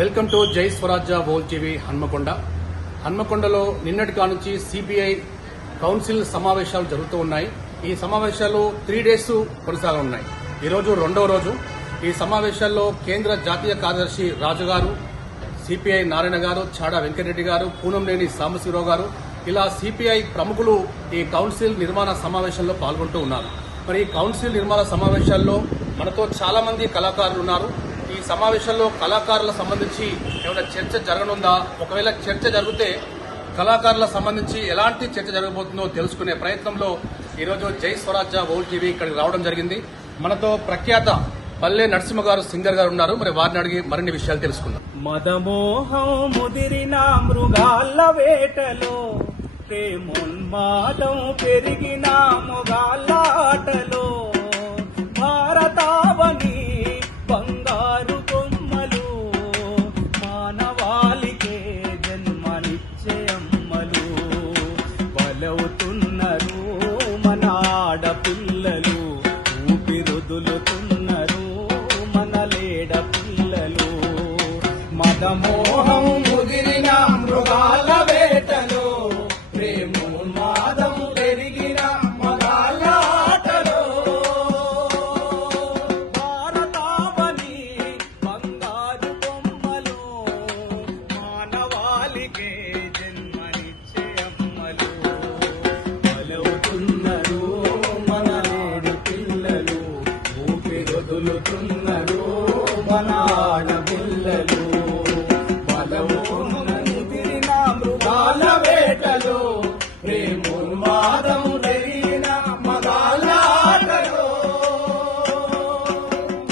Welcome to జై స్వరాజ్య వోల్ TV హన్మకొండలో నిన్నటి కానుంచి CPI council సమావేశాలు జరుగుతూ ఉన్నాయి. ఈ సమావేశాలు 3 డేస్ కొనసాగనున్నాయి. ఈరోజు 2వ రోజు. ఈ సమావేశాల్లో కేంద్ర జాతీయ కార్యదర్శి రాజు గారు, సిపిఐ నారాయణ గారు, చాడా వెంకటరెడ్డి గారు, పూనంనేని సాంబశివరావు గారు, ఇలా సిపిఐ ప్రముఖులు ఈ కౌన్సిల్ నిర్మాణ సమావేశంలో పాల్గొంటూ ఉన్నారు. మరి ఈ కౌన్సిల్ నిర్మాణ సమావేశాల్లో మనతో చాలా మంది కళాకారులు ఉన్నారు. ఈ సమావేశంలో కళాకారులకు సంబంధించి ఏమైనా చర్చ జరగనుందా, ఒకవేళ చర్చ జరిగితే కళాకారులకు సంబంధించి ఎలాంటి చర్చ జరగబోతుందో తెలుసుకునే ప్రయత్నంలో ఈరోజు జై స్వరాజ్య వోల్ టీవీ ఇక్కడికి రావడం జరిగింది. మనతో ప్రఖ్యాత పల్లె నరసింహ గారు, సింగర్ గారు ఉన్నారు. మరి వారిని అడిగి మరిన్ని విషయాలు తెలుసుకుందాం. మదమోహం ముదిరిన మృగాల వేటలో, ప్రేమోన్మాదం పెరిగిన మొగాలాటలో, భారతావని బంగారు బొమ్మలు, మానవాళికే జన్మనిచ్చే అమ్మలు, బలవుతున్నారు మన ఆడపిల్లలు, ఊపిరుదులుతున్నారు మన లేడ పిల్లలు. మదమోహం ముదిరిన మృగాల వేటలో, ప్రేమోన్మాదం పెరిగిన మగాలాటలో, భారతావని బంగారు బొమ్మలు, మానవాళికే జన్మనిచ్చే అమ్మలు, బలవుతున్నారు మన లేడి పిల్లలు, ఊపిరుదులుతున్నారు మన ఆడపిల్లలు. ముదిరిన మృగాల వేటలో, ప్రేమోన్మాదం పెరిగిన మగాలాటలో,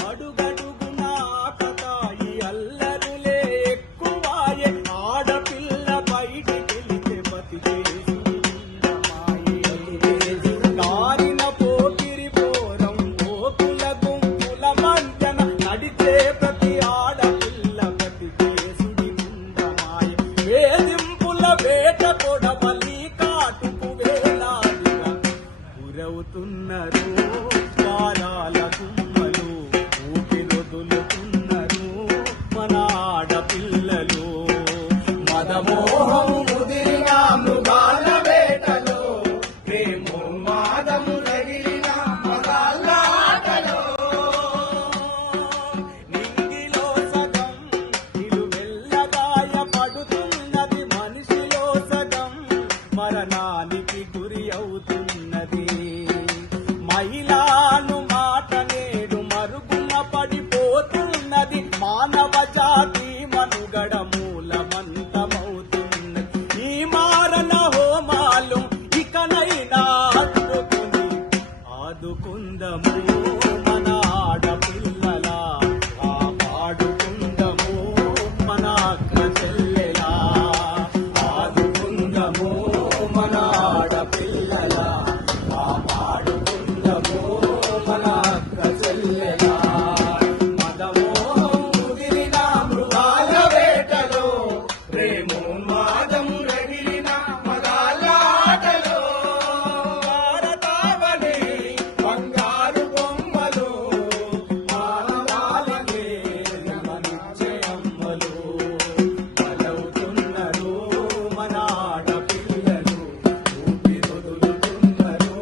అడుగడుగున ఆకతాయి అల్లరులే ఎక్కువాయే, ఆడపిల్ల బయటికెళితే బతికేసుకుందమాయే, దారిన పోకిరి పోరం గోకుల గుంపుల మధ్యన నడిచే ప్రతి ఆడపిల్ల బతికేసుడి కుందమాయే, వేధింపుల వేట పొడవలి కాటుకు వేలాదిగా గురవుతున్నారు కాలాల గుమ్మలు, ఊపిరొదులుతున్నారు మన ఆడపిల్లలు. మదమోహం ముదిరిన మృగాల వేటలో, ప్రేమోన్మాదం రగిలిన మగాలాటలో, నింగిలో సగం నిలువెల్లగాయ పడుతున్నది, మనిషిలో సగం మరణానికి గురి అవుతున్నది. మహిళను మాట నేడు మరుగున పడిపోతున్నది, మానవ జాతి మనుగడ మూలమంతమవుతున్నది. ఈ మారణ హోమాలు ఇకనైనా అందుకుని ఆదుకుందము మన ఆడపిల్లల, కాపాడుకుందము మన అక్క చెల్లెలా, ఆదుకుందము మన ఆడపిల్లల, కాపాడుకుందము మన అక్క చెల్లెలా. మదమోహం ముదిరిన మృగాల వేటలో, ప్రేమోన్మాదం రగిలిన మగాలాటలో, భారతావని బంగారు బొమ్మలు, మానవాళికే జన్మనిచ్చే అమ్మలు, బలవుతున్నారు మన ఆడపిల్లలు, ఊపిరుదులుతున్నారు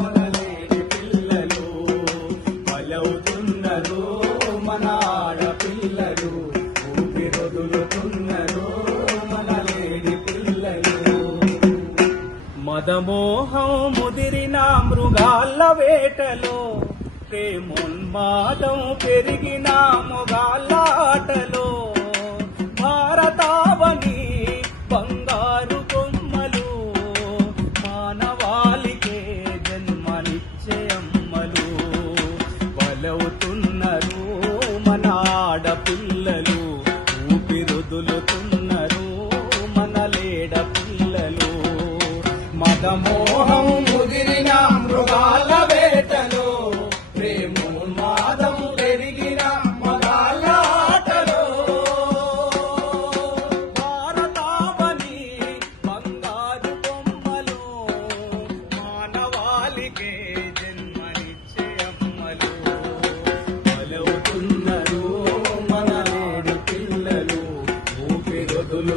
మన లేడి పిల్లలు, బలవుతున్నారు మన ఆడపిల్లలు, ఊపిరుదులుతున్నారు మన లేడి పిల్లలు. మదమోహం ముదిరిన మృగాల వేటలో, ప్రేమోన్మాదం పెరిగిన మొగాలాటలో, భారతావని బంగారు బొమ్మలు, మానవాళికే జన్మనిచ్చే అమ్మలు, బలవుతున్నారు మన ఆడపిల్లలు, ఊపిరుదులుతున్నారు మన లేడ పిల్లలు. మదమోహం ముదిరిన మృగాల వేటలో, ప్రేమోన్మాదం పెరిగిన మగాలాటలో,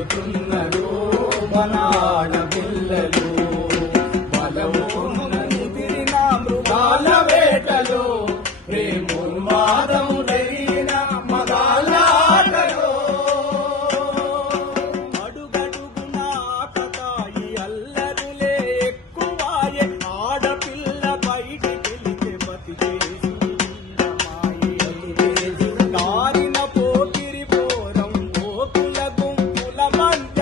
ఆడుతున్నారు మన ఆడపిల్లలు. బలము ముదిరిన మృగాల వేటలో, ప్రేమోన్మాదం జరిగిన మగాల ఆటలో. అడుగడుగున ఆకతాయి అల్లరులే ఎక్కువాయే, ఆడపిల్ల బయటికి వెళితే బతికేసిందమాయే. కారిన పోకిరి పోరం గోకుల గుంపుల మధ్య